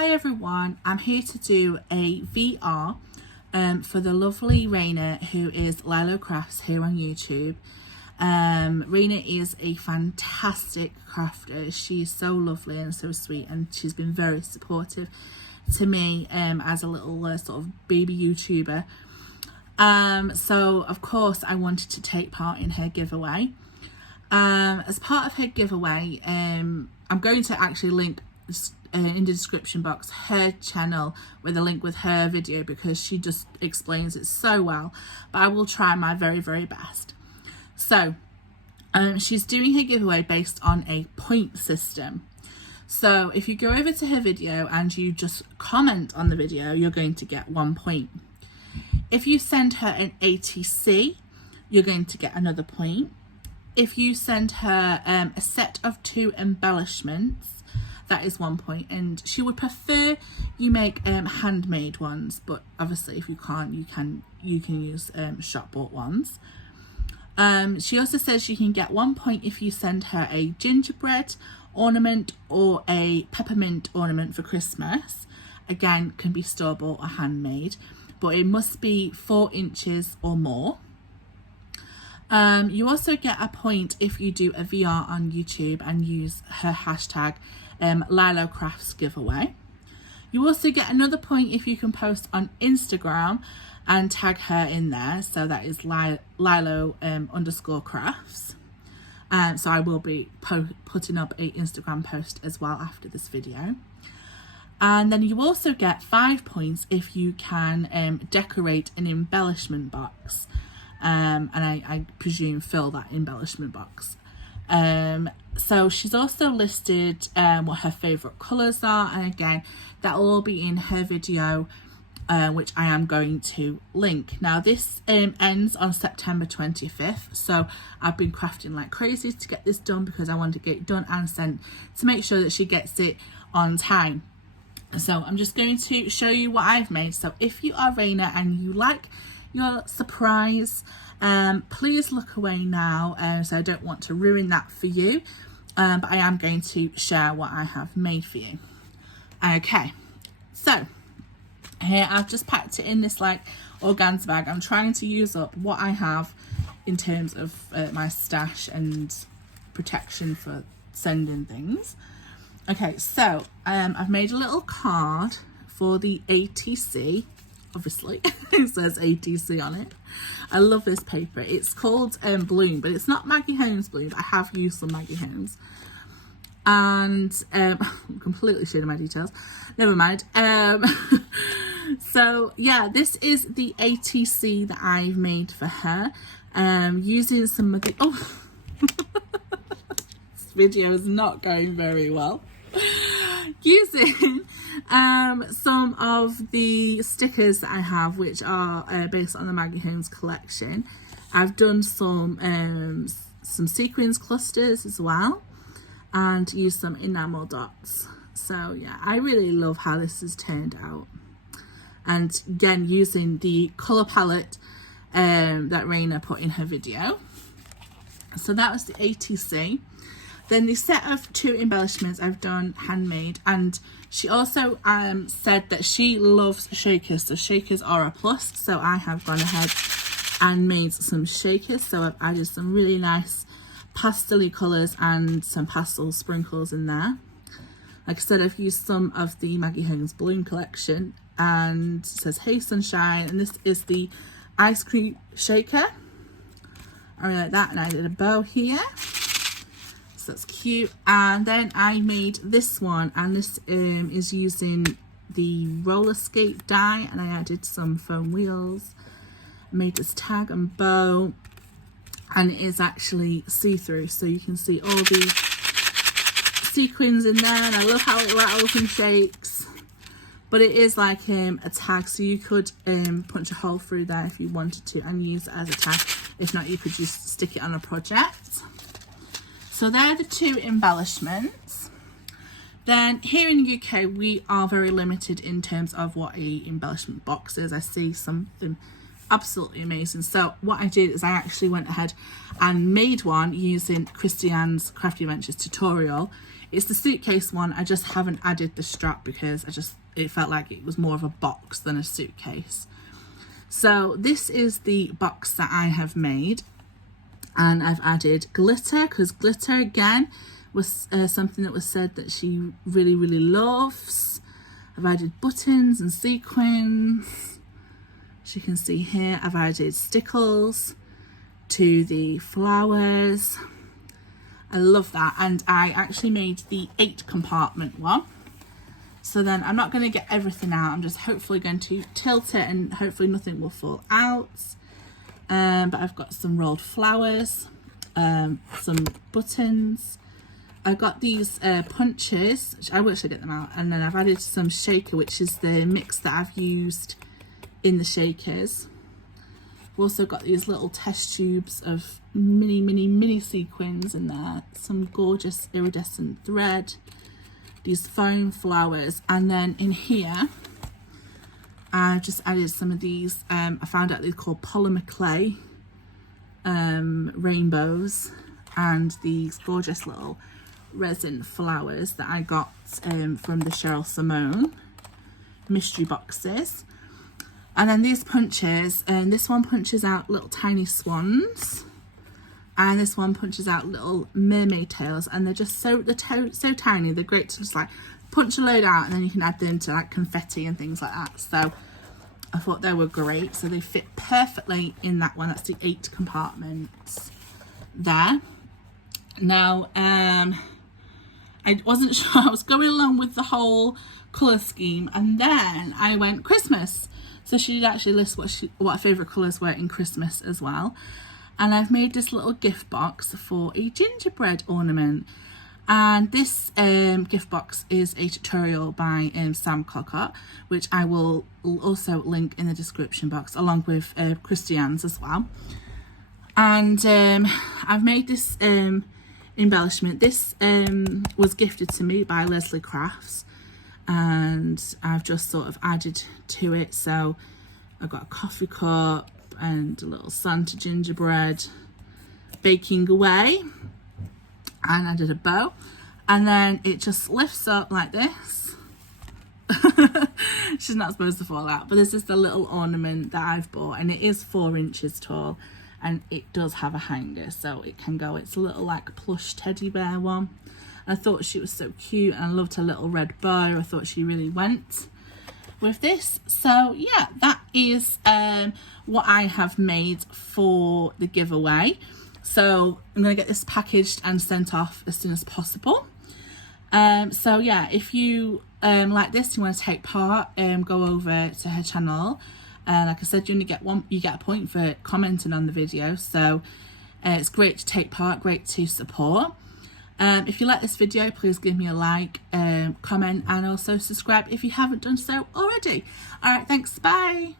Hi everyone, I'm here to do a VR for the lovely Raina, who is Lylo Crafts here on YouTube. Raina is a fantastic crafter. She's so lovely and so sweet, and she's been very supportive to me as a little sort of baby YouTuber. So of course I wanted to take part in her giveaway. As part of her giveaway, I'm going to actually link in the description box her channel with a link with her video, because she just explains it so well, but I will try my very best. So she's doing her giveaway based on a point system. So if you go over to her video and you just comment on the video, you're going to get 1 point. If you send her an ATC, you're going to get another point. If you send her a set of 2 embellishments, that is 1 point, and she would prefer you make handmade ones, but obviously if you can't, you can use shop bought ones. She also says you can get 1 point if you send her a gingerbread ornament or a peppermint ornament for Christmas. Again, can be store bought or handmade, but it must be 4 inches or more. You also get a point if you do a VR on YouTube and use her hashtag LYLOCRAFTSGIVEAWay. You also get another point if you can post on Instagram and tag her in there, so that is Lylo_crafts. So I will be putting up a Instagram post as well after this video. And then you also get 5 points if you can decorate an embellishment box, and I presume fill that embellishment box. So she's also listed what her favourite colours are, and again that will all be in her video, which I am going to link. Now this ends on September 25th, so I've been crafting like crazy to get this done, because I want to get it done and sent to make sure that she gets it on time. So I'm just going to show you what I've made. So if you are Raina and you like your surprise, please look away now, so I don't want to ruin that for you, but I am going to share what I have made for you. Okay, so here I've just packed it in this like organza bag. I'm trying to use up what I have in terms of my stash and protection for sending things. Okay, so I've made a little card for the ATC. Obviously it says ATC on it. I love this paper. It's called Bloom, but it's not Maggie Holmes Bloom. I have used some Maggie Holmes, and I'm completely showing my details, never mind. So yeah, this is the ATC that I've made for her, using some of the this video is not going very well. Using some of the stickers that I have, which are based on the Maggie Holmes collection. I've done some sequins clusters as well, and used some enamel dots. So yeah, I really love how this has turned out, and again using the colour palette that Raina put in her video. So that was the ATC. Then the set of 2 embellishments I've done handmade, and she also said that she loves shakers, so shakers are a plus. So I have gone ahead and made some shakers. So I've added some really nice pastel-y colours and some pastel sprinkles in there. Like I said, I've used some of the Maggie Holmes Bloom collection, and it says Hey Sunshine, and this is the ice cream shaker. I really like that, and I did a bow here. So that's cute. And then I made this one, and this is using the roller skate die, and I added some foam wheels. I made this tag and bow, and it is actually see-through, so you can see all the sequins in there, and I love how it rattles and shakes. But it is like a tag, so you could punch a hole through there if you wanted to and use it as a tag. If not, you could just stick it on a project. So there are the 2 embellishments. Then here in the UK, we are very limited in terms of what a embellishment box is. I see something absolutely amazing. So what I did is I actually went ahead and made one using Kristiannes Crafty Adventures tutorial It's the suitcase one. I just haven't added the strap because it felt like it was more of a box than a suitcase. So this is the box that I have made, and I've added glitter because glitter again was something that was said that she really loves. I've added buttons and sequins. As you can see here, I've added stickles to the flowers. I love that, and I actually made the 8 compartment one. So then I'm not going to get everything out, I'm just hopefully going to tilt it and hopefully nothing will fall out. But I've got some rolled flowers, some buttons. I've got these punches, which I wish I'd get them out, and then I've added some shaker, which is the mix that I've used in the shakers. I've also got these little test tubes of mini sequins in there, some gorgeous iridescent thread, these foam flowers, and then in here I just added some of these, I found out they're called polymer clay rainbows, and these gorgeous little resin flowers that I got from the Cheryl Simone mystery boxes. And then these punches, and this one punches out little tiny swans, and this one punches out little mermaid tails, and they're just so tiny. They're great to just like punch a load out, and then you can add them to like confetti and things like that. So I thought they were great. So they fit perfectly in that one. That's the 8 compartments there. Now I wasn't sure. I was going along with the whole colour scheme, and then I went Christmas. So she did actually list what her favourite colours were in Christmas as well. And I've made this little gift box for a gingerbread ornament. And this gift box is a tutorial by Sam Calcott, which I will also link in the description box, along with Kristiannes as well. And I've made this embellishment. This was gifted to me by Leslie Crafts, and I've just sort of added to it. So I've got a coffee cup and a little Santa gingerbread baking away, and I did a bow, and then it just lifts up like this. She's not supposed to fall out, but this is the little ornament that I've bought, and it is 4 inches tall, and it does have a hanger, so it can go. It's a little like plush teddy bear one. I thought she was so cute, and I loved her little red bow. I thought she really went with this. So yeah, that is what I have made for the giveaway. So I'm going to get this packaged and sent off as soon as possible. So yeah, if you like this, you want to take part, go over to her channel. Like I said, you get a point for commenting on the video, so it's great to take part, great to support. If you like this video, please give me a like, comment, and also subscribe if you haven't done so already. All right, thanks, bye.